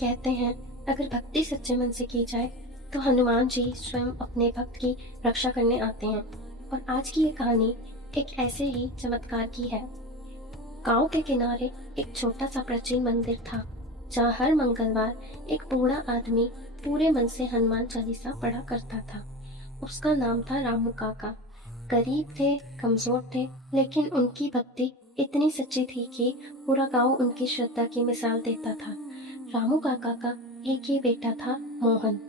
कहते हैं अगर भक्ति सच्चे मन से की जाए तो हनुमान जी स्वयं अपने भक्त की रक्षा करने आते हैं। और आज की ये कहानी एक ऐसे ही चमत्कार की है। गांव के किनारे एक छोटा सा प्राचीन मंदिर था जहाँ हर मंगलवार एक बूढ़ा आदमी पूरे मन से हनुमान चालीसा पढ़ा करता था। उसका नाम था रामू काका। गरीब थे, कमजोर थे, लेकिन उनकी भक्ति इतनी सच्ची थी कि पूरा गांव उनकी श्रद्धा की मिसाल देता था। रामू काका का एक ही बेटा था, मोहन।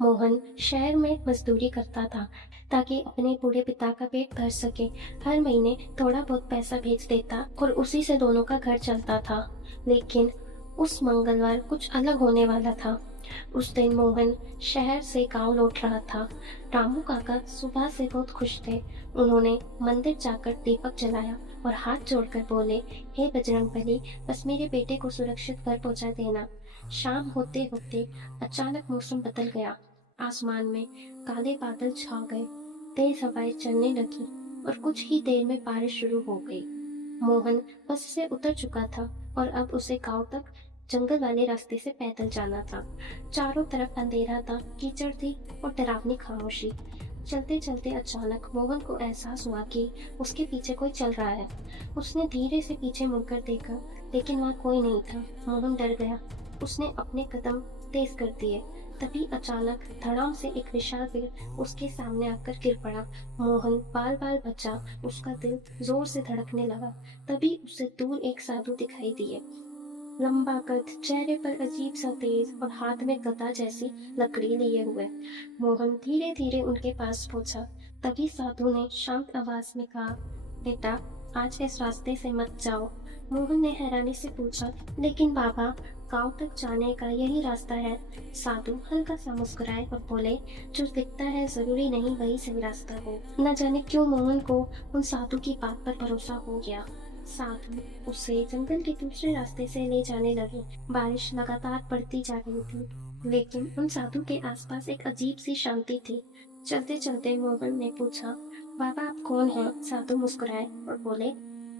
मोहन शहर में मजदूरी करता था ताकि अपने बूढ़े पिता का पेट भर सके। हर महीने थोड़ा बहुत पैसा भेज देता और उसी से दोनों का घर चलता था। लेकिन उस मंगलवार कुछ अलग होने वाला था। उस दिन मोहन शहर से गांव लौट रहा था। रामू काका सुबह से बहुत खुश थे। उन्होंने मंदिर जाकर दीपक जलाया और हाथ जोड़कर बोले, हे बजरंगबली, बस मेरे बेटे को सुरक्षित घर पहुंचा देना। शाम होते होते अचानक मौसम बदल गया। आसमान में काले बादल छा गए, तेज हवाएं चलने लगी और कुछ ही देर में बारिश शुरू हो गई। मोहन बस से उतर चुका था और अब उसे गांव तक जंगल वाले रास्ते से पैदल जाना था। चारों तरफ अंधेरा था, कीचड़ थी और डरावनी खामोशी। चलते चलते अचानक मोहन को एहसास हुआ कि उसके पीछे कोई चल रहा है। उसने धीरे से पीछे मुड़कर देखा, लेकिन वहाँ कोई नहीं था। मोहन डर गया। उसने अपने कदम तेज कर दिए। तभी अचानक धड़ाम से एक विशाल पेड़ उसके सामने आकर गिर पड़ा। मोहन बाल बाल बचा। उसका दिल जोर से धड़कने लगा। तभी उसे दूर एक साधु दिखाई दिए। लंबा कद, चेहरे पर अजीब सा तेज और हाथ में गदा जैसी लकड़ी लिए हुए। मोहन धीरे धीरे उनके पास पहुंचा। तभी साधु ने शांत आवाज में कहा, बेटा, आज इस रास्ते से मत जाओ। मोहन ने हैरानी से पूछा, लेकिन बाबा, गांव तक जाने का यही रास्ता है। साधु हल्का सा मुस्कुराए और बोले, जो दिखता है जरूरी नहीं वही सही रास्ता हो। न जाने क्यों मोहन को उन साधु की बात पर भरोसा हो गया। साधु उसे जंगल के दूसरे रास्ते से ले जाने लगे। बारिश लगातार बढ़ती जा रही थी, लेकिन उन साधु के आसपास एक अजीब सी शांति थी। चलते चलते मोहन ने पूछा, बाबा आप कौन हैं? साधु मुस्कुराए और बोले,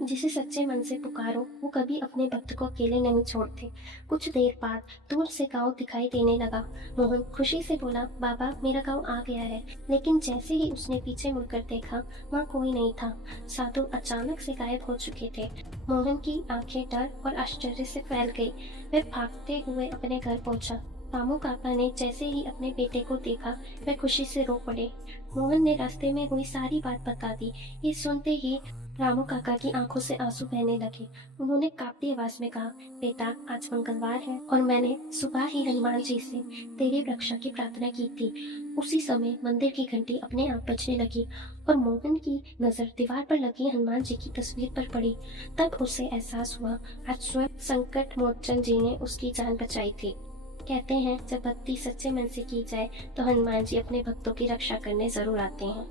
जिसे सच्चे मन से पुकारो वो कभी अपने भक्त को अकेले नहीं छोड़ते। कुछ देर बाद दूर से गांव दिखाई देने लगा। मोहन खुशी से बोला, बाबा मेरा गांव आ गया है। लेकिन जैसे ही उसने पीछे मुड़कर देखा, वहाँ कोई नहीं था। साधु अचानक से गायब हो चुके थे। मोहन की आंखें डर और आश्चर्य से फैल गई। वह भागते हुए अपने घर पहुंचा। रामू काका ने जैसे ही अपने बेटे को देखा, वह खुशी से रो पड़े। मोहन ने रास्ते में हुई सारी बात बता दी। ये सुनते ही रामू काका की आंखों से आंसू बहने लगे। उन्होंने कांपती आवाज में कहा, बेटा, आज मंगलवार है और मैंने सुबह ही हनुमान जी से तेरी रक्षा की प्रार्थना की थी। उसी समय मंदिर की घंटी अपने आप बजने लगी और मोहन की नजर दीवार पर लगी हनुमान जी की तस्वीर पर पड़ी। तब उसे एहसास हुआ, आज स्वयं संकट मोचन जी ने उसकी जान बचाई थी। कहते हैं जब भक्ति सच्चे मन से की जाए तो हनुमान जी अपने भक्तों की रक्षा करने जरूर आते हैं।